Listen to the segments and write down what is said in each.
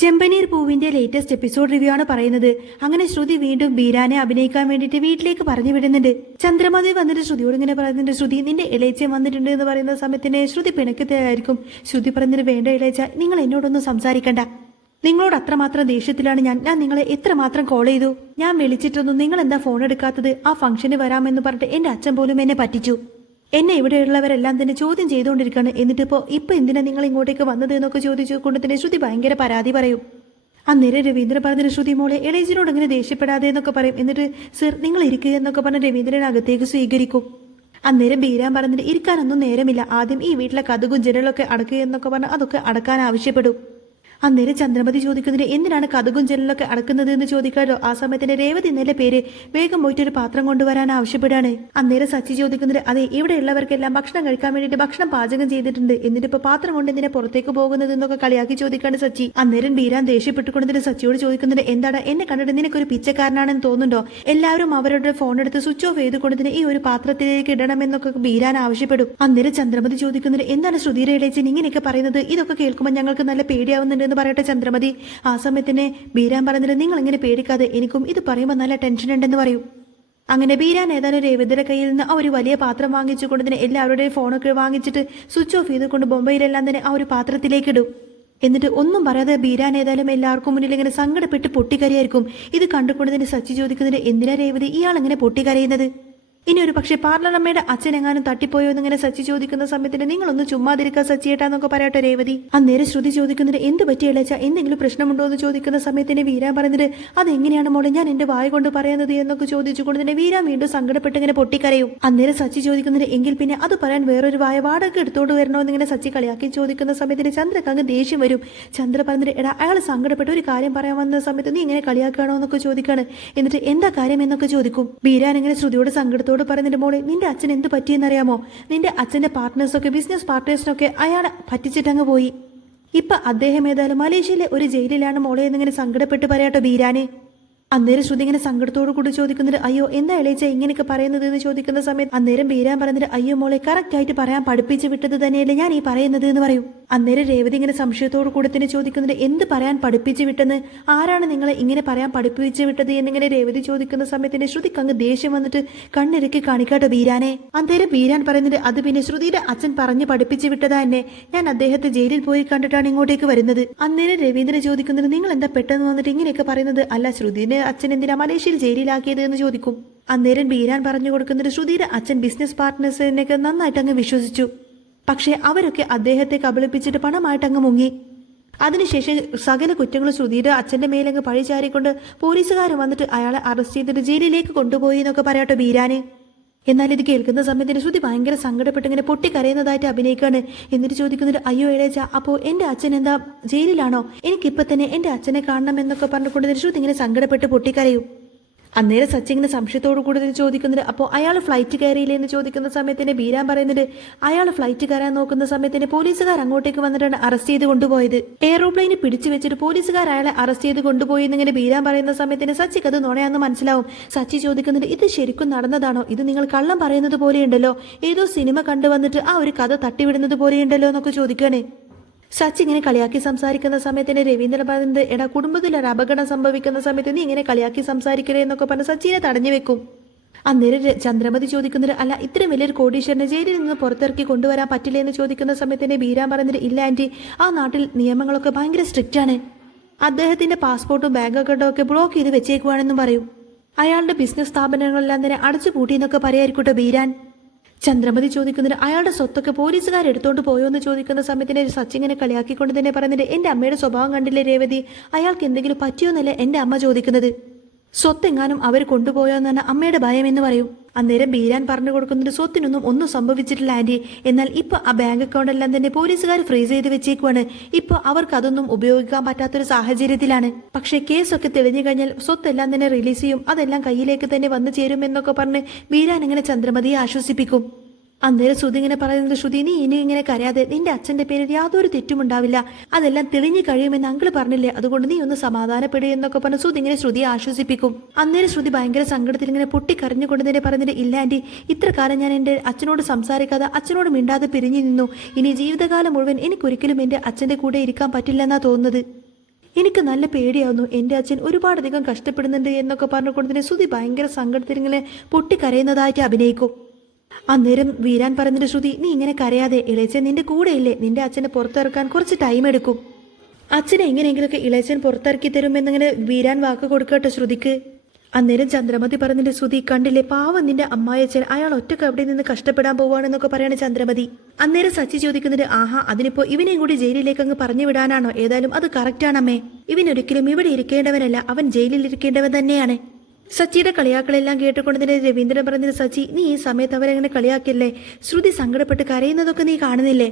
ചെമ്പനീർ പൂവിന്റെ latest episode review ആണ് പറയുന്നത്. അങ്ങനെ ശ്രുതി വീണ്ടും ബീരാനെ അഭിനയിക്കാൻ വേണ്ടിയിട്ട് വീട്ടിലേക്ക് പറഞ്ഞു വിടുന്നുണ്ട്. ചന്ദ്രമതി വന്നിട്ട് ശ്രുതിയോട് ഇങ്ങനെ പറയുന്നുണ്ട്, ശ്രുതി നിന്റെ ഇളയച്ചൻ വന്നിട്ടുണ്ട് എന്ന് പറയുന്ന സമയത്തിന് ശ്രുതി പിണക്കത്തിലായിരിക്കും. ശ്രുതി പറഞ്ഞിട്ട്, വേണ്ട ഇളയച്ച, നിങ്ങൾ എന്നോടൊന്നും സംസാരിക്കണ്ട. നിങ്ങളോട് അത്രമാത്രം ദേഷ്യത്തിലാണ് ഞാൻ നിങ്ങളെ എത്രമാത്രം കോൾ ചെയ്തു. ഞാൻ വിളിച്ചിട്ടൊന്നും നിങ്ങൾ എന്താ ഫോൺ എടുക്കാത്തത്? ആ ഫംഗ്ഷന് വരാമെന്ന് പറഞ്ഞിട്ട് എന്റെ അച്ഛൻ പോലും എന്നെ പറ്റിച്ചു. എന്നെ ഇവിടെയുള്ളവരെല്ലാം തന്നെ ചോദ്യം ചെയ്തുകൊണ്ടിരിക്കുകയാണ്. എന്നിട്ടിപ്പോ എന്തിനാ നിങ്ങൾ ഇങ്ങോട്ടേക്ക് വന്നത് എന്നൊക്കെ ചോദിച്ചുകൊണ്ട് തന്നെ ശ്രുതി ഭയങ്കര പരാതി പറയും. അന്നേരം രവീന്ദ്രൻ പറഞ്ഞിട്ട്, ശ്രുതി മോളെ ഇളയച്ചനോട് അങ്ങനെ ദേഷ്യപ്പെടാതെ എന്നൊക്കെ പറയും. എന്നിട്ട് സർ നിങ്ങൾ ഇരിക്കുക എന്നൊക്കെ പറഞ്ഞ് രവീന്ദ്രൻ അകത്തേക്ക് സ്വീകരിക്കും. അന്നേരം ബീരാൻ പറഞ്ഞിട്ട്, ഇരിക്കാനൊന്നും നേരമില്ല, ആദ്യം ഈ വീട്ടിലെ കഥകും ജനലൊക്കെ അടക്കുക എന്നൊക്കെ പറഞ്ഞ് അതൊക്കെ അടക്കാൻ ആവശ്യപ്പെടും. അന്നേരം ചന്ദ്രമതി ചോദിക്കുന്നതിന്, എന്തിനാണ് കഥകും ജനലൊക്കെ അടക്കുന്നത് എന്ന് ചോദിക്കാലോ. ആ സമയത്തിന് രേവതി എന്നല്ലേ പേര്, വേഗം പോയിട്ട് ഒരു പാത്രം കൊണ്ടുവരാൻ ആവശ്യപ്പെടാണ്. അന്നേരം സച്ചി ചോദിക്കുന്നത്, അതെ ഇവിടെയുള്ളവർക്കെല്ലാം ഭക്ഷണം കഴിക്കാൻ വേണ്ടിയിട്ട് ഭക്ഷണം പാചകം ചെയ്തിട്ടുണ്ട്, എന്നിട്ട് ഇപ്പൊ പാത്രം കൊണ്ട് എന്തിനാ പുറത്തേക്ക് പോകുന്നത് എന്നൊക്കെ കളിയാക്കി ചോദിക്കാണ് സച്ചി. അന്നേരം ബീരാൻ ദേഷ്യപ്പെട്ടുകൊണ്ടതിന് സച്ചിയോട് ചോദിക്കുന്നത്, എന്താണ് എന്നെ കണ്ടിട്ട് നിനക്കൊരു പിച്ചക്കാരനാണെന്ന് തോന്നുന്നുണ്ടോ? എല്ലാവരും അവരുടെ ഫോൺ എടുത്ത് സ്വിച്ച് ഓഫ് ചെയ്തുകൊണ്ടതിന് ഈ ഒരു പാത്രത്തിലേക്ക് ഇടണമെന്നൊക്കെ ബീരാൻ ആവശ്യപ്പെടും. അന്നേരം ചന്ദ്രമതി ചോദിക്കുന്നത്, എന്താണ് ശ്രുതിയുടെ ഇളയച്ചൻ ഇങ്ങനെയൊക്കെ പറയുന്നത്? ഇതൊക്കെ കേൾക്കുമ്പോൾ ഞങ്ങൾക്ക് നല്ല പേടിയാവുന്നുണ്ട് എന്ന് പറയട്ടെ ചന്ദ്രമതി. ആ സമയത്തിന് ബീരാൻ പറഞ്ഞിട്ട്, നിങ്ങൾ ഇങ്ങനെ പേടിക്കാതെ, എനിക്കും ഇത് പറയുമ്പോൾ നല്ല ടെൻഷൻ ഉണ്ടെന്ന് പറയും. അങ്ങനെ ബീരാൻ ഏതായാലും രേവതിയുടെ കയ്യിൽ നിന്ന് ആ ഒരു വലിയ പാത്രം വാങ്ങിച്ചുകൊണ്ട് തന്നെ എല്ലാവരുടെയും ഫോണൊക്കെ വാങ്ങിച്ചിട്ട് സ്വിച്ച് ഓഫ് ചെയ്തുകൊണ്ട് ബൊമ്പയിലെല്ലാം തന്നെ ആ ഒരു പാത്രത്തിലേക്ക് ഇടും. എന്നിട്ട് ഒന്നും പറയാതെ ബീരാൻ ഏതായാലും എല്ലാവർക്കും മുന്നിൽ ഇങ്ങനെ സങ്കടപ്പെട്ട് പൊട്ടിക്കരയായിരിക്കും. ഇത് കണ്ടുകൊണ്ട് തന്നെ സച്ചി ചോദിക്കുന്നതിന്, എന്തിനാ രേവതി ഇയാൾ ഇങ്ങനെ പൊട്ടിക്കരയുന്നത്? ഇനി ഒരു പക്ഷേ പാർലറമ്മയുടെ അച്ഛനെങ്ങാനും തട്ടിപ്പോയോ എന്നിങ്ങനെ സച്ചി ചോദിക്കുന്ന സമയത്തിന്, നിങ്ങളൊന്ന് ചുമ്മാതിരിക്കുക സച്ചിയേട്ടാന്നൊക്കെ പറയട്ടെ രേവതി. അന്നേരം ശ്രുതി ചോദിക്കുന്നത്, എന്ത് പറ്റിയല്ലേച്ച, എന്തെങ്കിലും പ്രശ്നമുണ്ടോ എന്ന് ചോദിക്കുന്ന സമയത്തിന് വീരാൻ പറയുന്നത്, അതെങ്ങനെയാണ് മോളെ ഞാൻ എന്റെ വായ കൊണ്ട് പറയുന്നത് എന്നൊക്കെ ചോദിച്ചുകൊണ്ട് തന്നെ വീരാൻ വീണ്ടും സങ്കടപ്പെട്ട് ഇങ്ങനെ പൊട്ടിക്കരയും. അന്നേരം സച്ചി ചോദിക്കുന്നത്, എങ്കിൽ പിന്നെ അത് പറയാൻ വേറൊരു വായ വാടക എടുത്തോണ്ട് വരണോ എന്നിങ്ങനെ സച്ചി കളിയാക്കി ചോദിക്കുന്ന സമയത്തിന് ചന്ദ്രക്ക് അങ്ങ് ദേഷ്യം വരും. ചന്ദ്ര പറഞ്ഞിട്ട്, എടാ അയാൾ സങ്കടപ്പെട്ട് ഒരു കാര്യം പറയാൻ വന്ന സമയത്ത് നീ ഇങ്ങനെ കളിയാക്കുകയാണോ എന്നൊക്കെ ചോദിക്കാണ്. എന്നിട്ട് എന്താ കാര്യം എന്നൊക്കെ ചോദിക്കും. വീരാൻ ഇങ്ങനെ ശ്രുതിയോട് സങ്കടത്തോട് പറയുന്നുണ്ട്, മോളെ നിന്റെ അച്ഛൻ എന്ത് പറ്റിയെന്നറിയാമോ? നിന്റെ അച്ഛന്റെ പാർട്ട്നേഴ്സൊക്കെ ബിസിനസ് പാർട്ട്നേഴ്സിനൊക്കെ അയാളെ പറ്റിച്ചിട്ടങ്ങ് പോയി. ഇപ്പൊ അദ്ദേഹം ഏതായാലും മലേഷ്യയിലെ ഒരു ജയിലിലാണ് മോളെ എന്നിങ്ങനെ സങ്കടപ്പെട്ട് പറയാട്ടോ ബീരാനെ. അന്നേരം ശ്രുതി ഇങ്ങനെ സങ്കടത്തോടു കൂടി ചോദിക്കുന്നത്, അയ്യോ എന്താ ഇളയച്ച ഇങ്ങനെയൊക്കെ പറയുന്നത് എന്ന് ചോദിക്കുന്ന സമയത്ത് അന്നേരം ബീരാൻ പറഞ്ഞിട്ട്, അയ്യോ മോളെ കറക്റ്റ് ആയിട്ട് പറയാൻ പഠിപ്പിച്ച് വിട്ടത് തന്നെയല്ലേ ഞാൻ ഈ പറയുന്നത് എന്ന് പറയും. അന്നേരം രേവതി ഇങ്ങനെ സംശയത്തോടു കൂടി തന്നെ ചോദിക്കുന്നത്, എന്ത് പറയാൻ പഠിപ്പിച്ച് വിട്ടെന്ന്? ആരാണ് നിങ്ങളെ ഇങ്ങനെ പറയാൻ പഠിപ്പിച്ച് വിട്ടത് എന്നിങ്ങനെ രേവതി ചോദിക്കുന്ന സമയത്തിന് ശ്രുതിക്ക് അങ്ങ് ദേഷ്യം വന്നിട്ട് കണ്ണിരക്കി കാണിക്കാട്ടോ ബീരാനെ. അന്നേരം ബീരാൻ പറയുന്നത്, അത് പിന്നെ ശ്രുതിയുടെ അച്ഛൻ പറഞ്ഞ് പഠിപ്പിച്ച് വിട്ടതാ എന്നെ, ഞാൻ അദ്ദേഹത്തെ ജയിലിൽ പോയി കണ്ടിട്ടാണ് ഇങ്ങോട്ടേക്ക് വരുന്നത്. അന്നേരം രവീന്ദ്രൻ ചോദിക്കുന്നത്, നിങ്ങൾ എന്താ പെട്ടെന്ന് വന്നിട്ട് ഇങ്ങനെയൊക്കെ പറയുന്നത്? അല്ല ശ്രുതിനെ അച്ഛൻ എന്തിനാ മലേഷ്യയിൽ ജയിലിലാക്കിയത് എന്ന് ചോദിക്കും. അന്നേരം ബീരാൻ പറഞ്ഞു കൊടുക്കുന്നത്, ശ്രുതിയുടെ അച്ഛൻ ബിസിനസ് പാർട്ട്നേഴ്സിനെയൊക്കെ നന്നായിട്ട് അങ്ങ് വിശ്വസിച്ചു, പക്ഷെ അവരൊക്കെ അദ്ദേഹത്തെ കബളിപ്പിച്ചിട്ട് പണമായിട്ട് അങ്ങ് മുങ്ങി. അതിനുശേഷം സകല കുറ്റങ്ങളും ശ്രുതിയുടെ അച്ഛന്റെ മേലങ്ങ് പഴിചാരിക്കൊണ്ട് പോലീസുകാർ വന്നിട്ട് അയാളെ അറസ്റ്റ് ചെയ്തിട്ട് ജയിലിലേക്ക് കൊണ്ടുപോയി എന്നൊക്കെ പറയാട്ടോ ബീരാന്. എന്നാൽ ഇത് കേൾക്കുന്ന സമയത്തിന് ശ്രുതി ഭയങ്കര സങ്കടപ്പെട്ട് ഇങ്ങനെ പൊട്ടിക്കരയുന്നതായിട്ട് അഭിനയിക്കാണ്. എന്നിട്ട് ചോദിക്കുന്നത്, അയ്യോ ഇളയച്ച, അപ്പോ എന്റെ അച്ഛൻ എന്താ ജയിലിലാണോ? എനിക്കിപ്പൊ തന്നെ എന്റെ അച്ഛനെ കാണണം എന്നൊക്കെ പറഞ്ഞുകൊണ്ട് ശ്രുതി ഇങ്ങനെ സങ്കടപ്പെട്ട് പൊട്ടിക്കരയും. അന്നേരം സച്ചി ഇങ്ങനെ സംശയത്തോടു കൂടി ചോദിക്കുന്നത്, അപ്പോൾ അയാൾ ഫ്ലൈറ്റ് കയറിയില്ലേ എന്ന് ചോദിക്കുന്ന സമയത്തിന് ബീരാൻ പറയുന്നത്, അയാൾ ഫ്ലൈറ്റ് കയറാൻ നോക്കുന്ന സമയത്തിന് പോലീസുകാർ അങ്ങോട്ടേക്ക് വന്നിട്ടാണ് അറസ്റ്റ് ചെയ്ത് കൊണ്ടുപോയത്. എയറോപ്ലെയിന് പിടിച്ചു വെച്ചിട്ട് പോലീസുകാർ അയാളെ അറസ്റ്റ് ചെയ്ത് കൊണ്ടുപോയി എന്നിങ്ങനെ ബീരാൻ പറയുന്ന സമയത്തിന് സച്ചിക്ക് അത് നുണയാന്ന് മനസ്സിലാവും. സച്ചി ചോദിക്കുന്നത്, ഇത് ശരിക്കും നടന്നതാണോ? ഇത് നിങ്ങൾ കള്ളം പറയുന്നത് പോലെയുണ്ടല്ലോ, ഏതോ സിനിമ കണ്ടുവന്നിട്ട് ആ ഒരു കഥ തട്ടിവിടുന്നത് പോലെയുണ്ടല്ലോ എന്നൊക്കെ ചോദിക്കണേ. സച്ചി ഇങ്ങനെ കളിയാക്കി സംസാരിക്കുന്ന സമയത്തിന് രവീന്ദ്രൻ പറയുന്നത്, എടാ കുടുംബത്തിൽ ഒരു അപകടം സംഭവിക്കുന്ന സമയത്ത് നീ ഇങ്ങനെ കളിയാക്കി സംസാരിക്കലേ എന്നൊക്കെ പറഞ്ഞ് സച്ചിനെ തടഞ്ഞു വെക്കും. അന്നേരം ചന്ദ്രമതി ചോദിക്കുന്നത്, അല്ല ഇത്രയും വലിയൊരു കോടീശ്വരനെ ജയിലിൽ നിന്ന് പുറത്തിറക്കി കൊണ്ടുവരാൻ പറ്റില്ല എന്ന് ചോദിക്കുന്ന സമയത്തിന് ബീരാൻ പറഞ്ഞിട്ട്, ഇല്ല ആന്റി, ആ നാട്ടിൽ നിയമങ്ങളൊക്കെ ഭയങ്കര സ്ട്രിക്റ്റ് ആണ്. അദ്ദേഹത്തിന്റെ പാസ്പോർട്ടും ബാങ്ക് അക്കൗണ്ടും ഒക്കെ ബ്ലോക്ക് ചെയ്ത് വെച്ചേക്കുവാണെന്നും പറയും. അയാളുടെ ബിസിനസ് സ്ഥാപനങ്ങളെല്ലാം തന്നെ അടച്ചുപൂട്ടി എന്നൊക്കെ പറയായിരിക്കട്ടോ ബീരാൻ. ചന്ദ്രമതി ചോദിക്കുന്നത്, അയാളുടെ സ്വത്തൊക്കെ പോലീസുകാർ എടുത്തോണ്ട് പോയോ എന്ന് ചോദിക്കുന്ന സമയത്തിന് സച്ചിങ്ങനെ കളിയാക്കിക്കൊണ്ട് തന്നെ പറയുന്നത്, എന്റെ അമ്മയുടെ സ്വഭാവം കണ്ടില്ലേ രേവതി, അയാൾക്ക് എന്തെങ്കിലും പറ്റിയോന്നല്ലേ എന്റെ അമ്മ ചോദിക്കുന്നത്. സ്വത്തെങ്ങാനും അവർ കൊണ്ടുപോയോ എന്നാണ് അമ്മയുടെ ഭയം എന്ന് പറയും. അന്നേരം ബീരാൻ പറഞ്ഞു കൊടുക്കുന്നത്, സ്വത്തിനൊന്നും ഒന്നും സംഭവിച്ചിട്ടില്ല ആന്റി, എന്നാൽ ഇപ്പൊ ആ ബാങ്ക് അക്കൗണ്ട് എല്ലാം തന്നെ പോലീസുകാർ ഫ്രീസ് ചെയ്ത് വെച്ചേക്കുവാണ്. ഇപ്പൊ അവർക്ക് അതൊന്നും ഉപയോഗിക്കാൻ പറ്റാത്തൊരു സാഹചര്യത്തിലാണ്. പക്ഷേ കേസൊക്കെ തെളിഞ്ഞു കഴിഞ്ഞാൽ സ്വത്തെല്ലാം തന്നെ റിലീസ് ചെയ്യും, അതെല്ലാം കയ്യിലേക്ക് തന്നെ വന്നു ചേരും എന്നൊക്കെ പറഞ്ഞ് ബീരാൻ ഇങ്ങനെ ചന്ദ്രമതിയെ ആശ്വസിപ്പിക്കും. അന്നേരം ശ്രുതി ഇങ്ങനെ പറയുന്നത്, ശ്രുതി നീ ഇനി ഇങ്ങനെ കരയാതെ, നിന്റെ അച്ഛന്റെ പേരിൽ യാതൊരു തെറ്റുമുണ്ടാവില്ല, അതെല്ലാം തെളിഞ്ഞു കഴിയുമെന്ന് അങ്കിള് പറഞ്ഞില്ലേ, അതുകൊണ്ട് നീ ഒന്ന് സമാധാനപ്പെടുക എന്നൊക്കെ പറഞ്ഞ് ശ്രുതി ഇങ്ങനെ ശ്രുതിയെ ആശ്വസിപ്പിക്കും. അന്നേരം ശ്രുതി ഭയങ്കര സങ്കടത്തിൽ ഇങ്ങനെ പൊട്ടിക്കരഞ്ഞുകൊണ്ട് തന്നെ പറഞ്ഞിട്ട്, ഇല്ല ആന്റി, ഇത്ര കാലം ഞാൻ എന്റെ അച്ഛനോട് സംസാരിക്കാതെ അച്ഛനോട് മിണ്ടാതെ പിരിഞ്ഞു നിന്നു, ഇനി ജീവിതകാലം മുഴുവൻ എനിക്കൊരിക്കലും എന്റെ അച്ഛന്റെ കൂടെ ഇരിക്കാൻ പറ്റില്ലെന്നാ തോന്നുന്നത്. എനിക്ക് നല്ല പേടിയാവുന്നു, എൻ്റെ അച്ഛൻ ഒരുപാടധികം കഷ്ടപ്പെടുന്നുണ്ട് എന്നൊക്കെ പറഞ്ഞുകൊണ്ട് തന്നെ ശ്രുതി ഭയങ്കര സങ്കടത്തിൽ ഇങ്ങനെ പൊട്ടിക്കരയുന്നതായിട്ട് അഭിനയിക്കും. അന്നേരം വീരാൻ പറഞ്ഞിട്ട് ശ്രുതി നീ ഇങ്ങനെ കരയാതെ, ഇളയച്ചൻ നിന്റെ കൂടെയില്ലേ, നിന്റെ അച്ഛനെ പുറത്തിറക്കാൻ കുറച്ച് ടൈം എടുക്കും, അച്ഛനെ എങ്ങനെയെങ്കിലുമൊക്കെ ഇളയച്ചൻ പുറത്തിറക്കി തരുമെന്നിങ്ങനെ വീരാൻ വാക്ക് കൊടുക്കട്ടെ ശ്രുതിക്ക്. അന്നേരം ചന്ദ്രമതി പറഞ്ഞിട്ട് ശ്രുതി കണ്ടില്ലേ പാവം നിന്റെ അമ്മായച്ചൻ, അയാൾ ഒറ്റക്ക് അവിടെ നിന്ന് കഷ്ടപ്പെടാൻ പോവാണെന്നൊക്കെ പറയാണ് ചന്ദ്രമതി. അന്നേരം സച്ചി ചോദിക്കുന്നത് ആഹാ അതിനിപ്പോ ഇവനെയും കൂടി ജയിലിലേക്ക് അങ്ങ് പറഞ്ഞു വിടാനാണോ? ഏതായാലും അത് കറക്റ്റാണമ്മേ, ഇവനൊരിക്കലും ഇവിടെ ഇരിക്കേണ്ടവനല്ല, അവൻ ജയിലിൽ ഇരിക്കേണ്ടവൻ തന്നെയാണ്. സച്ചിയുടെ കളിയാക്കളെല്ലാം കേട്ടുകൊണ്ട് തന്നെ രവീന്ദ്രൻ പറഞ്ഞത് സച്ചി നീ ഈ സമയത്ത് അവരെങ്ങനെ കളിയാക്കില്ലേ, ശ്രുതി സങ്കടപ്പെട്ട് കരയുന്നതൊക്കെ നീ കാണുന്നില്ലേ,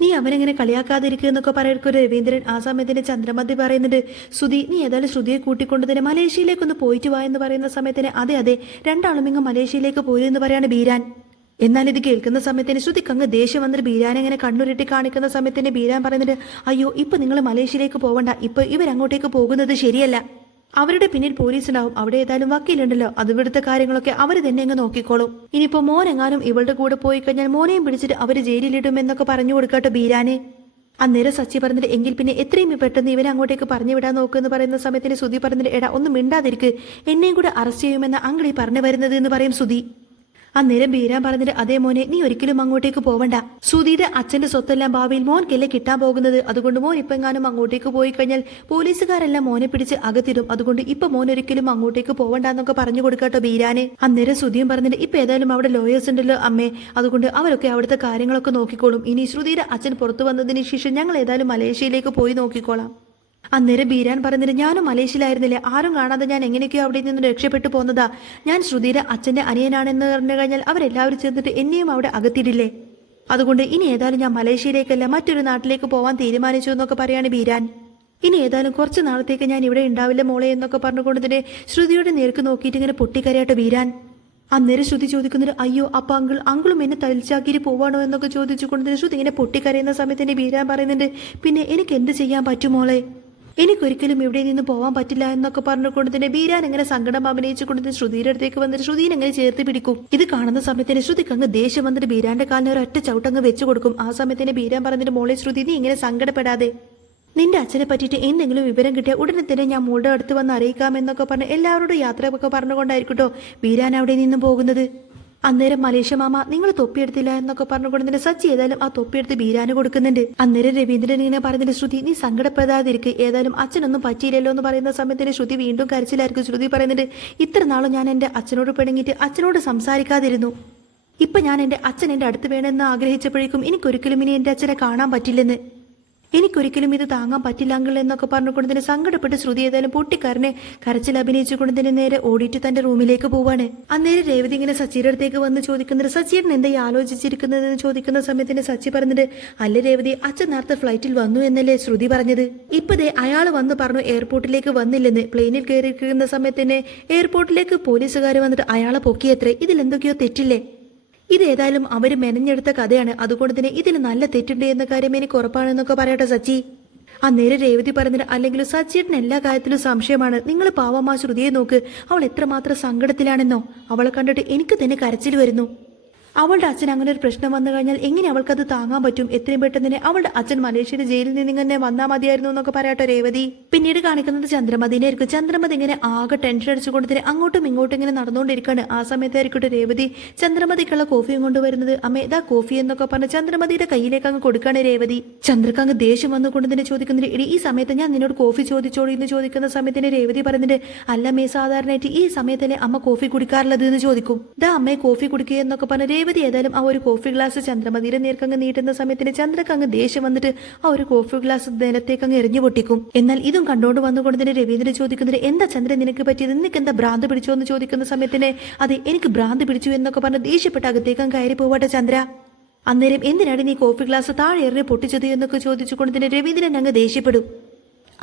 നീ അവനെങ്ങനെ കളിയാക്കാതിരിക്കുക എന്നൊക്കെ പറയൊരു രവീന്ദ്രൻ. ആ സമയത്തിന് ചന്ദ്രമതി പറയുന്നുണ്ട് ശ്രുതി നീ ഏതായാലും ശ്രുതിയെ കൂട്ടിക്കൊണ്ട് തന്നെ മലേഷ്യയിലേക്കൊന്ന് പോയിട്ട് വാ എന്ന് പറയുന്ന സമയത്തിന് അതെ അതെ രണ്ടാളും ഇങ്ങ് മലേഷ്യയിലേക്ക് പോയി എന്ന് പറയാണ് ബീരാൻ. എന്നാൽ ഇത് കേൾക്കുന്ന സമയത്തിന് ശ്രുതിക്ക് അങ്ങ് ദേഷ്യം വന്നിട്ട് ബീരാൻ ഇങ്ങനെ കണ്ണുരുട്ടി കാണിക്കുന്ന സമയത്തിന് ബീരാൻ പറയുന്നുണ്ട് അയ്യോ ഇപ്പൊ നിങ്ങൾ മലേഷ്യയിലേക്ക് പോവണ്ട, ഇപ്പൊ ഇവരങ്ങോട്ടേക്ക് പോകുന്നത് ശരിയല്ല, അവരുടെ പിന്നിൽ പോലീസ് ഉണ്ടാവും, അവിടെ ഏതായാലും വക്കീലുണ്ടല്ലോ, അതിവിടുത്തെ കാര്യങ്ങളൊക്കെ അവർ തന്നെ അങ്ങ് നോക്കിക്കോളും. ഇനിയിപ്പോ മോനെങ്ങാനും ഇവളുടെ കൂടെ പോയി കഴിഞ്ഞാൽ മോനെയും പിടിച്ചിട്ട് അവര് ജയിലിലിടും എന്നൊക്കെ പറഞ്ഞു കൊടുക്കട്ടോ ബീരാന്. അന്നേരം സച്ചി പറഞ്ഞിട്ട് എങ്കിൽ പിന്നെ എത്രയും പെട്ടെന്ന് ഇവനെ അങ്ങോട്ടേക്ക് പറഞ്ഞു വിടാൻ നോക്കുമെന്ന് പറയുന്ന സമയത്തിന് ശ്രുതി പറഞ്ഞിട്ട് എടാ ഒന്നും മിണ്ടാതിരിക്ക്, എന്നെയും കൂടെ അറസ്റ്റ് ചെയ്യുമെന്ന് അങ്കിളി പറഞ്ഞു വരുന്നത് എന്ന് പറയും ശ്രുതി. അന്നേരം ബീരാൻ പറഞ്ഞിട്ട് അതേ മോനെ നീ ഒരിക്കലും അങ്ങോട്ടേക്ക് പോവണ്ട, ശ്രുതിയുടെ അച്ഛന്റെ സ്വത്തെല്ലാം ഭാവിയിൽ മോൻക്കല്ലേ കിട്ടാൻ പോകുന്നത്, അതുകൊണ്ട് മോൻ ഇപ്പൊ എങ്ങാനും അങ്ങോട്ടേക്ക് പോയി കഴിഞ്ഞാൽ പോലീസുകാരെല്ലാം മോനെ പിടിച്ച് അകത്തിടും, അതുകൊണ്ട് ഇപ്പൊ മോൻ ഒരിക്കലും അങ്ങോട്ടേക്ക് പോവണ്ടെന്നൊക്കെ പറഞ്ഞു കൊടുക്കാട്ടോ ബീരാന്. അന്നേരം ശ്രുതിയും പറഞ്ഞിട്ട് ഇപ്പൊ ഏതായാലും അവിടെ ലോയേഴ്സ് ഉണ്ടല്ലോ അമ്മേ, അതുകൊണ്ട് അവരൊക്കെ അവിടുത്തെ കാര്യങ്ങളൊക്കെ നോക്കിക്കോളും, ഇനി ശ്രുതിയുടെ അച്ഛൻ പുറത്തു വന്നതിന് ശേഷം ഞങ്ങൾ ഏതായാലും മലേഷ്യയിലേക്ക് പോയി നോക്കിക്കോളാം. അന്നേരം ബീരാൻ പറഞ്ഞിട്ട് ഞാനും മലേഷ്യയിലായിരുന്നില്ലേ, ആരും കാണാതെ ഞാൻ എങ്ങനെയൊക്കെയോ അവിടെ നിന്ന് രക്ഷപ്പെട്ടു പോന്നതാ, ഞാൻ ശ്രുതിയുടെ അച്ഛന്റെ അനിയനാണെന്ന് പറഞ്ഞു കഴിഞ്ഞാൽ അവരെല്ലാവരും ചേർന്നിട്ട് എന്നെയും അവിടെ അകത്തിടില്ലേ, അതുകൊണ്ട് ഇനി ഏതായാലും ഞാൻ മലേഷ്യയിലേക്കല്ല മറ്റൊരു നാട്ടിലേക്ക് പോവാൻ തീരുമാനിച്ചു എന്നൊക്കെ പറയാണ് ബീരാൻ. ഇനി ഏതായാലും കുറച്ച് നാളത്തേക്ക് ഞാൻ ഇവിടെ ഉണ്ടാവില്ല മോളെ എന്നൊക്കെ പറഞ്ഞുകൊണ്ട് തന്നെ ശ്രുതിയുടെ നേർക്ക് നോക്കിയിട്ട് ഇങ്ങനെ പൊട്ടിക്കരയാട്ടോ ബീരാൻ. അന്നേരം ശ്രുതി ചോദിക്കുന്നത് അയ്യോ അപ്പൊ അങ്കിളും എന്നെ തലിച്ചാക്കിയിട്ട് പോവാണോ എന്നൊക്കെ ചോദിച്ചുകൊണ്ട് തന്നെ ശ്രുതി ഇങ്ങനെ പൊട്ടിക്കരയുന്ന സമയത്ത് ബീരാൻ പറയുന്നുണ്ട് പിന്നെ എനിക്ക് എന്ത് ചെയ്യാൻ പറ്റുമോളെ, എനിക്കൊരിക്കലും ഇവിടെ നിന്ന് പോവാൻ പറ്റില്ല എന്നൊക്കെ പറഞ്ഞുകൊണ്ട് തന്നെ ബീരാൻ എങ്ങനെ സങ്കടം അഭിനയിച്ചുകൊണ്ട് ശ്രുതിയുടെ അടുത്തേക്ക് വന്നിട്ട് ശ്രുതിനെ എങ്ങനെ ചേർത്ത് പിടിക്കും. ഇത് കാണുന്ന സമയത്തിന് ശ്രുതിക്ക് അങ്ങ് ദേഷ്യം വന്നിട്ട് ബീരാന്റെ കാലിന് ഒരു ഒറ്റ ചവിട്ടങ്ങ് വെച്ചു കൊടുക്കും. ആ സമയത്തിന് ബീരാൻ പറഞ്ഞിട്ട് മോളെ ശ്രുതി നീ ഇങ്ങനെ സങ്കടപ്പെടാതെ, നിന്റെ അച്ഛനെ പറ്റിയിട്ട് എന്തെങ്കിലും വിവരം കിട്ടിയ ഉടനെ തന്നെ ഞാൻ മോളുടെ അടുത്ത് വന്ന് അറിയിക്കാമെന്നൊക്കെ പറഞ്ഞ് എല്ലാവരോടും യാത്രയൊക്കെ പറഞ്ഞുകൊണ്ടായിരിക്കട്ടോ ബീരാൻ അവിടെ നിന്ന് പോകുന്നത്. അന്നേരം മലേഷ്യ മാമ നിങ്ങൾ തൊപ്പിയെടുത്തില്ല എന്നൊക്കെ പറഞ്ഞുകൊണ്ട് സച്ചി ഏതായാലും ആ തൊപ്പിയെടുത്ത് ബീരാന് കൊടുക്കുന്നുണ്ട്. അന്നേരം രവീന്ദ്രൻ ഇങ്ങനെ പറഞ്ഞിട്ട് ശ്രുതി നീ സങ്കടപ്പെടാതിരിക്കുക, ഏതായാലും അച്ഛനൊന്നും പറ്റിയില്ലല്ലോ എന്ന് പറയുന്ന സമയത്തിന് ശ്രുതി വീണ്ടും കരച്ചിലായിരിക്കും. ശ്രുതി പറയുന്നുണ്ട് ഇത്ര നാളും ഞാൻ എൻ്റെ അച്ഛനോട് പിണങ്ങിയിട്ട് അച്ഛനോട് സംസാരിക്കാതിരുന്നു, ഇപ്പൊ ഞാൻ എൻ്റെ അച്ഛൻ എൻ്റെ അടുത്ത് വേണമെന്ന് ആഗ്രഹിച്ചപ്പോഴേക്കും എനിക്കൊരിക്കലും ഇനി എൻ്റെ അച്ഛനെ കാണാൻ പറ്റില്ലെന്ന്, എനിക്കൊരിക്കലും ഇത് താങ്ങാൻ പറ്റില്ല അങ്കിൾ എന്നൊക്കെ പറഞ്ഞുകൊണ്ട് തന്നെ സങ്കടപ്പെട്ട് ശ്രുതി ഏതായാലും പൊട്ടിക്കാരനെ കരച്ചിൽ അഭിനയിച്ചുകൊണ്ട് തന്നെ നേരെ ഓടിയിട്ട് തന്റെ റൂമിലേക്ക് പോവാണ്. അന്നേരം രേവതി ഇങ്ങനെ സച്ചിയുടെ അടുത്തേക്ക് വന്ന് ചോദിക്കുന്നത് സച്ചിയുടെ എന്തായി ആലോചിച്ചിരിക്കുന്നത് എന്ന് ചോദിക്കുന്ന സമയത്തിന് സച്ചി പറഞ്ഞിട്ട് അല്ല രേവതി അച്ഛൻ നേരത്തെ ഫ്ലൈറ്റിൽ വന്നു എന്നല്ലേ ശ്രുതി പറഞ്ഞത്, ഇപ്പതേ അയാൾ വന്ന് പറഞ്ഞു എയർപോർട്ടിലേക്ക് വന്നില്ലെന്ന്, പ്ലെയിനിൽ കയറിയിരിക്കുന്ന സമയത്തിന് എയർപോർട്ടിലേക്ക് പോലീസുകാർ വന്നിട്ട് അയാളെ പൊക്കിയത്രേ, ഇതിലെന്തൊക്കെയോ തെറ്റില്ലേ, ഇതേതായാലും അവര് മെനഞ്ഞെടുത്ത കഥയാണ്, അതുകൊണ്ട് തന്നെ ഇതിൽ നല്ല തെറ്റുണ്ട് എന്ന കാര്യം എനിക്ക് ഉറപ്പാണെന്നൊക്കെ പറയട്ടെ സച്ചി. അന്നേരം രേവതി പറഞ്ഞിട്ട് അല്ലെങ്കിൽ സച്ചിയേട്ടന് എല്ലാ കാര്യത്തിലും സംശയമാണ്, നിങ്ങൾ പാവമാ ശ്രുതിയെ നോക്ക്, അവൾ എത്രമാത്രം സങ്കടത്തിലാണെന്നോ, അവളെ കണ്ടിട്ട് എനിക്ക് തന്നെ കരച്ചിൽ വരുന്നു, അവളുടെ അച്ഛൻ അങ്ങനെ ഒരു പ്രശ്നം വന്നു കഴിഞ്ഞാൽ എങ്ങനെ അവൾക്കത് താങ്ങാൻ പറ്റും, എത്രയും പെട്ടെന്ന് തന്നെ അവളുടെ അച്ഛൻ മലേഷ്യയുടെ ജയിലിൽ നിന്ന് ഇങ്ങനെ വന്നാൽ മതിയായിരുന്നു എന്നൊക്കെ പറയട്ടോ രേവതി. പിന്നീട് കാണിക്കുന്നത് ചന്ദ്രമതിനായിരിക്കും. ചന്ദ്രമതി ഇങ്ങനെ ആകെ ടെൻഷൻ അടിച്ചുകൊണ്ട് തന്നെ അങ്ങോട്ടും ഇങ്ങോട്ടും ഇങ്ങനെ നടന്നുകൊണ്ടിരിക്കുകയാണ്. ആ സമയത്തായിരിക്കട്ടെ രേവതി ചന്ദ്രമതിക്കുള്ള കോഫിയും കൊണ്ടുവരുന്നത്. അമ്മേ ഇതാ കോഫി എന്നൊക്കെ പറഞ്ഞ് ചന്ദ്രമതിയുടെ കയ്യിലേക്ക് അങ്ങ് കൊടുക്കുകയാണ് രേവതി. ചന്ദ്രക്ക് അങ്ങ് ദേഷ്യം വന്നുകൊണ്ട് തന്നെ ചോദിക്കുന്നുണ്ട് എടി ഈ സമയത്ത് ഞാൻ നിന്നോട് കോഫി ചോദിച്ചോളൂ എന്ന് ചോദിക്കുന്ന സമയത്തിന് രേവതി പറയുന്നുണ്ട് അല്ലമ്മേ സാധാരണയായിട്ട് ഈ സമയത്തല്ലേ അമ്മ കോഫി കുടിക്കാറുള്ളത് എന്ന് ചോദിക്കും. ഇതാ അമ്മയെ കോഫി കുടിക്കുക എന്നൊക്കെ പറഞ്ഞ് രേവതി ഏതായാലും ആ ഒരു കോഫി ഗ്ലാസ് ചന്ദ്രമതിയുടെ നേർക്കങ്ങ് നീട്ടുന്ന സമയത്തിന് ചന്ദ്രക്ക് അങ്ങ് ദേഷ്യം വന്നിട്ട് ആ ഒരു കോഫി ഗ്ലാസ് നിലത്തേക്ക് അങ്ങ് എറിഞ്ഞു പൊട്ടിക്കും. എന്നാൽ ഇതും കണ്ടുകൊണ്ട് വന്നുകൊണ്ട് തന്നെ രവീന്ദ്രൻ ചോദിക്കുന്നത് എന്താ ചന്ദ്രൻ നിനക്ക് പറ്റിയത്, നിനക്ക് എന്താ ഭ്രാന്ത് പിടിച്ചോ എന്ന് ചോദിക്കുന്ന സമയത്തിന് അതെ എനിക്ക് ഭ്രാന്ത് പിടിച്ചു എന്നൊക്കെ പറഞ്ഞ് ദേഷ്യപ്പെട്ട് അകത്തേക്ക് അങ്ങ് കയറി പോവാട്ടെ ചന്ദ്ര. അന്നേരം എന്തിനാണ് നീ കോഫി ഗ്ലാസ് താഴെ എറിഞ്ഞ് പൊട്ടിച്ചത് എന്നൊക്കെ ചോദിച്ചുകൊണ്ട് തന്നെ രവീന്ദ്രൻ അങ്ങ് ദേഷ്യപ്പെടും.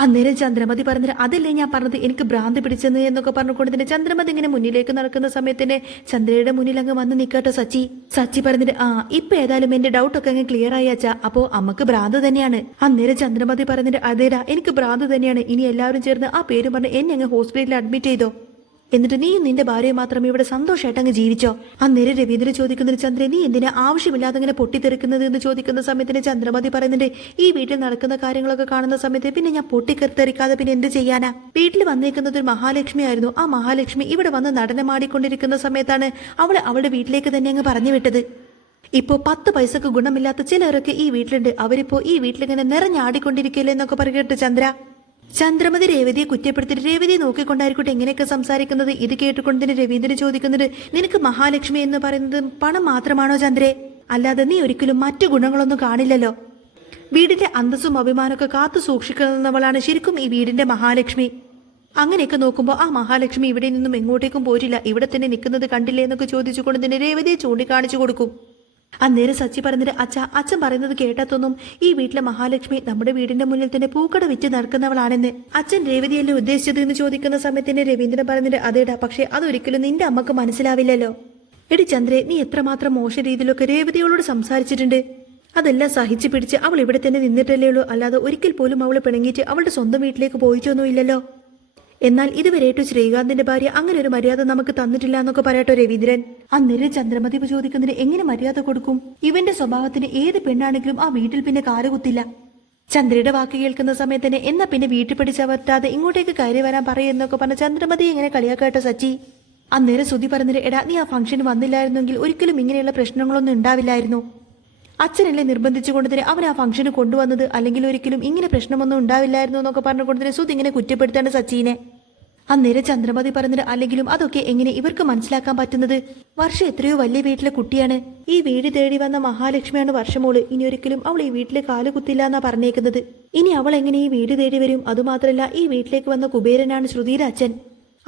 അന്നേരം ചന്ദ്രമതി പറഞ്ഞിട്ട് അതല്ലേ ഞാൻ പറഞ്ഞത് എനിക്ക് ഭ്രാന്ത് പിടിച്ചെന്ന് എന്നൊക്കെ പറഞ്ഞുകൊണ്ട് തന്നെ ചന്ദ്രമതി ഇങ്ങനെ മുന്നിലേക്ക് നടക്കുന്ന സമയത്തിന് ചന്ദ്രയുടെ മുന്നിൽ അങ്ങ് വന്ന് നിൽക്കട്ടോ സച്ചി പറഞ്ഞിട്ട് ഇപ്പൊ ഏതായാലും എന്റെ ഡൗട്ടൊക്കെ അങ്ങ് ക്ലിയർ ആയി അച്ഛാ, അപ്പോ അമ്മക്ക് ഭ്രാന്ത് തന്നെയാണ്. അന്നേരം ചന്ദ്രമതി പറഞ്ഞിട്ട് അതേടാ എനിക്ക് ഭ്രാന്ത് തന്നെയാണ്, ഇനി എല്ലാവരും ചേർന്ന് ആ പേരും പറഞ്ഞ് എന്നെ അങ്ങ് ഹോസ്പിറ്റലിൽ അഡ്മിറ്റ് ചെയ്തോ, എന്നിട്ട് നീ നിന്റെ ഭാര്യയെ മാത്രം ഇവിടെ സന്തോഷമായിട്ട് അങ്ങ് ജീവിച്ചോ? അന്നേരം രവീന്ദ്രൻ ചോദിക്കുന്നത്, ചന്ദ്രൻ നീ എന്തിനാ ആവശ്യമില്ലാതെ ഇങ്ങനെ പൊട്ടിത്തെറിക്കുന്നത് എന്ന് ചോദിക്കുന്ന സമയത്തിന് ചന്ദ്രമതി പറയുന്നുണ്ട്, ഈ വീട്ടിൽ നടക്കുന്ന കാര്യങ്ങളൊക്കെ കാണുന്ന സമയത്ത് പിന്നെ ഞാൻ പൊട്ടിത്തെറിക്കാതെ പിന്നെ എന്ത് ചെയ്യാനാ? വീട്ടിൽ വന്നേക്കുന്നത് ഒരു മഹാലക്ഷ്മി ആയിരുന്നു. ആ മഹാലക്ഷ്മി ഇവിടെ വന്ന് നടനമാടിക്കൊണ്ടിരിക്കുന്ന സമയത്താണ് അവളുടെ വീട്ടിലേക്ക് തന്നെ അങ്ങ് പറഞ്ഞു വിട്ടത്. ഇപ്പോ 10 പൈസക്ക് ഗുണമില്ലാത്ത ചിലരൊക്കെ ഈ വീട്ടിലുണ്ട്. അവരിപ്പോ ഈ വീട്ടിലിങ്ങനെ നിറഞ്ഞാടിക്കൊണ്ടിരിക്കില്ലേ എന്നൊക്കെ പറയട്ടെ ചന്ദ്രമതി രേവതിയെ കുറ്റപ്പെടുത്തിട്ട് രേവതിയെ നോക്കിക്കൊണ്ടായിരിക്കട്ടെ എങ്ങനെയൊക്കെ സംസാരിക്കുന്നത്. ഇത് കേട്ടുകൊണ്ട് തന്നെ രവീന്ദ്രൻ ചോദിക്കുന്നത്, നിനക്ക് മഹാലക്ഷ്മി എന്ന് പറയുന്നത് പണം മാത്രമാണോ ചന്ദ്രേ? അല്ലാതെ നീ ഒരിക്കലും മറ്റു ഗുണങ്ങളൊന്നും കാണില്ലല്ലോ. വീടിന്റെ അന്തസ്സും അഭിമാനമൊക്കെ കാത്തു സൂക്ഷിക്കുന്നവളാണ് ശരിക്കും ഈ വീടിന്റെ മഹാലക്ഷ്മി. അങ്ങനെയൊക്കെ നോക്കുമ്പോൾ ആ മഹാലക്ഷ്മി ഇവിടെ നിന്നും എങ്ങോട്ടേക്കും പോയിട്ടില്ല, ഇവിടെ തന്നെ നിൽക്കുന്നത് കണ്ടില്ലേ എന്നൊക്കെ ചോദിച്ചുകൊണ്ട് തന്നെ രേവതിയെ ചൂണ്ടിക്കാണിച്ചു കൊടുക്കും. അന്നേരം സച്ചി പറഞ്ഞിട്ട്, അച്ഛൻ പറയുന്നത് കേട്ടാത്തൊന്നും ഈ വീട്ടിലെ മഹാലക്ഷ്മി നമ്മുടെ വീടിന്റെ മുന്നിൽ തന്നെ പൂക്കട വിറ്റ് നടക്കുന്നവളാണെന്ന്. അച്ഛൻ രേവതിയല്ലേ ഉദ്ദേശിച്ചത് എന്ന് ചോദിക്കുന്ന സമയത്തിന് രവീന്ദ്രൻ പറഞ്ഞിട്ട്, അതേടാ, പക്ഷെ അതൊരിക്കലും നിന്റെ അമ്മക്ക് മനസ്സിലാവില്ലല്ലോ. എടി ചന്ദ്രേ, നീ എത്രമാത്രം മോശ രീതിയിലൊക്കെ രേവതിയോട് സംസാരിച്ചിട്ടുണ്ട്. അതെല്ലാം സഹിച്ചു പിടിച്ച് അവൾ ഇവിടെ തന്നെ നിന്നിട്ടല്ലേ ഉള്ളൂ, അല്ലാതെ ഒരിക്കൽ പോലും അവൾ പിണങ്ങിയിട്ട് അവളുടെ സ്വന്തം വീട്ടിലേക്ക് പോയിട്ടൊന്നുമില്ലല്ലോ. എന്നാൽ ഇതുവരെയായിട്ട് ശ്രീകാന്തിന്റെ ഭാര്യ അങ്ങനെ ഒരു മര്യാദ നമുക്ക് തന്നിട്ടില്ല എന്നൊക്കെ പറയട്ടോ രവീന്ദ്രൻ. അന്നേരം ചന്ദ്രമതി ചോദിക്കുന്നതിന് എങ്ങനെ മര്യാദ കൊടുക്കും? ഇവന്റെ സ്വഭാവത്തിന് ഏത് പെണ്ണാണെങ്കിലും ആ വീട്ടിൽ പിന്നെ കാലുകുത്തില്ല. ചന്ദ്രയുടെ വാക്ക് കേൾക്കുന്ന സമയത്ത് തന്നെ എന്നാ പിന്നെ വീട്ടിൽ പിടിച്ചവർത്താതെ ഇങ്ങോട്ടേക്ക് കയറി വരാൻ പറയുന്നൊക്കെ പറഞ്ഞ ചന്ദ്രമതി ഇങ്ങനെ കളിയാക്കട്ടോ സച്ചി. അന്നേരം ശ്രുതി പറഞ്ഞിട്ട്, എടാ നീ ആ ഫംഗ്ഷൻ വന്നില്ലായിരുന്നെങ്കിൽ ഒരിക്കലും ഇങ്ങനെയുള്ള പ്രശ്നങ്ങളൊന്നും ഉണ്ടാവില്ലായിരുന്നു. അച്ഛനല്ലേ നിർബന്ധിച്ചുകൊണ്ട് തന്നെ അവൻ ആ ഫംഗ്ഷന് കൊണ്ടുവന്നത്, അല്ലെങ്കിൽ ഒരിക്കലും ഇങ്ങനെ പ്രശ്നമൊന്നും ഉണ്ടാവില്ലായിരുന്നു എന്നൊക്കെ പറഞ്ഞുകൊണ്ട് തന്നെ ശ്രുതി ഇങ്ങനെ കുറ്റപ്പെടുത്താണ് സച്ചിനെ. അന്നേരം ചന്ദ്രമതി പറഞ്ഞത്, അല്ലെങ്കിലും അതൊക്കെ എങ്ങനെ ഇവർക്ക് മനസ്സിലാക്കാൻ പറ്റുന്നത്? വർഷം എത്രയോ വലിയ വീട്ടിലെ കുട്ടിയാണ്. ഈ വീട് തേടി വന്ന മഹാലക്ഷ്മിയാണ് വർഷമോള്. ഇനി ഒരിക്കലും അവൾ ഈ വീട്ടിലെ കാല് കുത്തില്ല എന്നാ പറഞ്ഞേക്കുന്നത്. ഇനി അവൾ എങ്ങനെ ഈ വീട് തേടി വരും? അതുമാത്രമല്ല, ഈ വീട്ടിലേക്ക് വന്ന കുബേരനാണ് ശ്രുതിയുടെ അച്ഛൻ.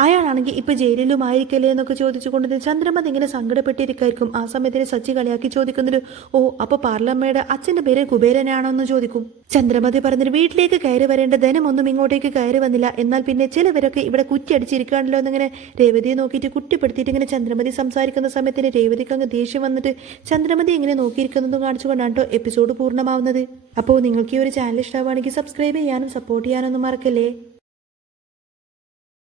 അയാളാണെങ്കിൽ ഇപ്പൊ ജയിലിലും ആയിരിക്കല്ലേ എന്നൊക്കെ ചോദിച്ചുകൊണ്ട് ചന്ദ്രമതി ഇങ്ങനെ സങ്കടപ്പെട്ടിരിക്കായിരിക്കും. ആ സമയത്തിന് സച്ചി കളിയാക്കി ചോദിക്കുന്നത്, ഓ അപ്പൊ പാർലമ്മയുടെ അച്ഛന്റെ പേര് കുബേരനാണോ എന്ന് ചോദിക്കും. ചന്ദ്രമതി പറഞ്ഞിട്ട്, വീട്ടിലേക്ക് കയറി വരേണ്ട ധനമൊന്നും ഇങ്ങോട്ടേക്ക് കയറി വന്നില്ല, എന്നാൽ പിന്നെ ചിലവരൊക്കെ ഇവിടെ കുറ്റിയടിച്ചിരിക്കാണല്ലോ എന്നിങ്ങനെ രേവതിയെ നോക്കിയിട്ട് കുറ്റപ്പെടുത്തിയിട്ട് ഇങ്ങനെ ചന്ദ്രമതി സംസാരിക്കുന്ന സമയത്തിന് രേവതിക്ക് അങ്ങ് ദേഷ്യം വന്നിട്ട് ചന്ദ്രമതി ഇങ്ങനെ നോക്കിയിരിക്കുന്നതും കാണിച്ചുകൊണ്ടാണ് എപ്പിസോഡ് പൂർണ്ണമാവുന്നത്. അപ്പോൾ നിങ്ങൾക്ക് ഈ ഒരു ചാനൽ ഇഷ്ടമാവുകയാണെങ്കിൽ സബ്സ്ക്രൈബ് ചെയ്യാനും സപ്പോർട്ട് ചെയ്യാനൊന്നും മറക്കല്ലേ.